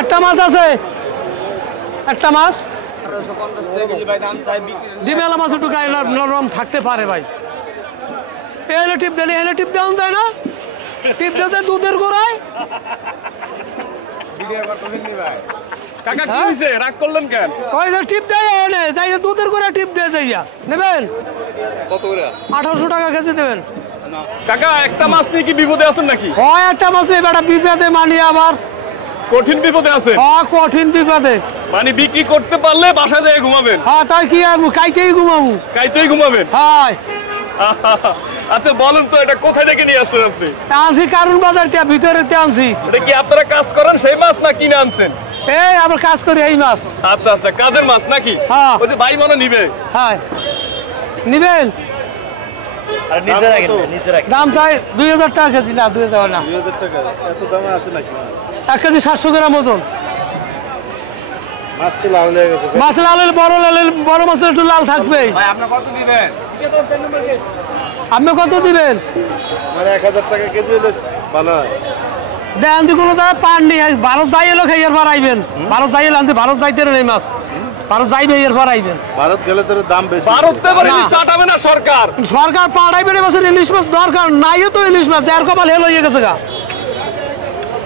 একটা মাছ আছে, একটা মাছ ডিমেলা মাছ একটু গায়ে নরম থাকতে পারে ভাই। এনে টিপ দেন, এনে টিপ দেওয়া যায় না, টিপ দিয়েছে দুধের গোড়ায়। কাকা কি হইছে, রাগ করলেন কেন? ওই যে টিপ দেয় এনে যাই, দুধের গোড়ায় টিপ দিয়ে যাইয়া নেবেন। কত করে? 1800 টাকা কেজি দেবেন। কাকা একটা মাছ নিয়ে কি বিপদে আছেন নাকি? হয় একটা মাছ নেই বেটা, বিপদে মানি আবার কঠিন বিপদে আছে। হ্যাঁ কঠিন বিপদে। মানে বিক্রি করতে পারলে বাসায় যেয়ে ঘুমাবেন? হ্যাঁ তাই কি কাইতেই ঘুমাবো। কাইতেই ঘুমাবেন? হ্যাঁ। আচ্ছা বলেন তো এটা কোথায় থেকে নিয়ে আসলেন আপনি? আনছি কারণ বাজার তে ভিতরে আনছি। এটা কি আপনারা কাজ করেন সেই মাছ না কিনে আনছেন? এই আমরা কাজ করি এই মাছ। আচ্ছা আচ্ছা কাজের মাছ নাকি? হ্যাঁ। ওই যে ভাই মনে নিবে। হ্যাঁ নিবেন। আর নিচে রাখেন, নিচে রাখেন। দাম চাই 2000 টাকা কেজি। না 2000 না, 2000 টাকা এত দাম আছে নাকি? 1 কেজি 700 গ্রাম ওজন। মাছ তো লাল হয়ে গেছে। মাছ লাল, বড় মাছ একটু লাল থাকবে। ভাই আপনি কত দিবেন? আপনি কত দিবেন? মানে 1000 টাকা কেজি হলে ভালো হয়। দেন দি কোনো জায়গায় পান নি, ভারত যাই এলো খাইয়ার পর আইবেন। ভারত যাই এলো, ভারত যাইতে নেই মাছ, ভারত যাইবে এর পর আইবেন। ভারত গেলে তোর দাম বেশি। ভারতে করে ইলিশ কাটাবে না সরকার? সরকার পাড়াইবে না বছর ইলিশ মাছ দরকার নাই তো, ইলিশ মাছ যার কপাল হেল হয়ে গেছে গা।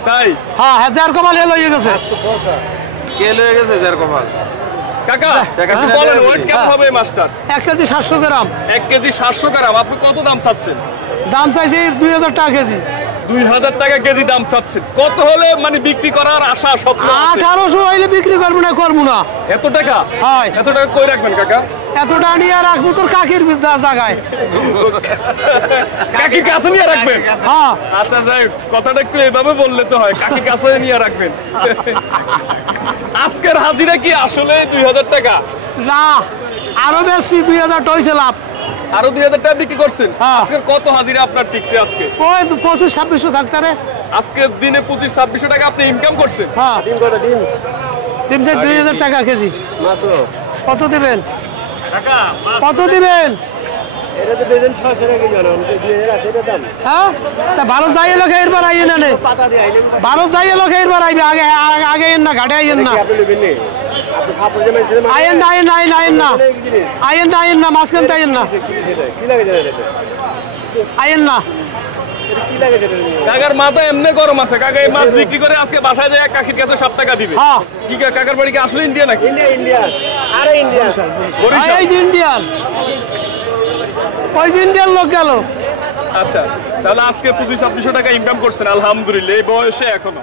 তাই? হ্যাঁ হ্যাঁ যার কপাল হেল হয়ে গেছে। কেল হয়ে গেছে যার কপাল। কাকা বলেন ওয়েট কেমন হবে এই মাছটার? 1 কেজি 700 গ্রাম। 1 কেজি 700 গ্রাম। আপনি কত দাম চাচ্ছেন? দাম চাইছি 2000 টাকা কেজি। 2000 টাকা কেজি দাম চাচ্ছেন। কত হলে মানে বিক্রি করার আশা স্বপ্ন? 1800 হইলে বিক্রি করবো না, করবো না। এত টাকা? হয়। এত টাকা কই রাখবেন কাকা? এতটা নিয়ে রাখবো তোর কাকির জায়গায়। কাকির কাছে নিয়ে রাখবেন? হ্যাঁ। আচ্ছা যাই হোক, কথাটা একটু এইভাবে বললে তো হয়, কাকির কাছে নিয়ে রাখবেন। আজকের হাজিরা কি আসলে 2000 টাকা? না আরো বেশি, 2000 টাকা হয়েছে লাভ। আরো 2000 টাকা বিক্রি করছেন? হ্যাঁ। আজকের কত হাজিরা আপনার টিকছে আজকে? ওই 2500-2600 থাকতে রে। আজকের দিনে 2500-2600 টাকা আপনি ইনকাম করছেন? হ্যাঁ। দিন কত দিন? ডিম চাই 2000 টাকা কেজি। মাত্র। কত দিবেন? টাকা কত দিবেন? এটা তো দেন 600 টাকা কেজি না, 2000 আছে এটা দাম। হ্যাঁ তা ভালো যাই এলো খাইয়ের পর আইয়েন না, পাতা দিয়ে আইলেন। ভালো যাই এলো খাইয়ের পর আইবে, আগে আগে এন না, ঘাটে আইয়েন না। আপনি নেবেন নি? আপনি ফাপড় জমা ছিলেন মানে? আইয়েন না, আইয়েন না, আইয়েন না, আইয়েন না, আইয়েন না, মাঝখান আইয়েন না, কি লাগে এটা? আইয়েন না। কি লাগে সেটা? কাকার মাথা এমনি গরম আছে। কাকা এই মাছ বিক্রি করে আজকে বাসায় যায় কাকির কাছে 7 টাকা দিবে। হ্যাঁ। কি কাকার বাড়ি কি আসলে ইন্ডিয়া নাকি? ইন্ডিয়া। আরে ইন্ডিয়া। এই যে ইন্ডিয়ান, ওই যে ইন্ডিয়ান লোক গেল। আচ্ছা তাহলে আজকে 2500-2600 টাকা ইনকাম করছেন আলহামদুলিল্লাহ এই বয়সে এখনো।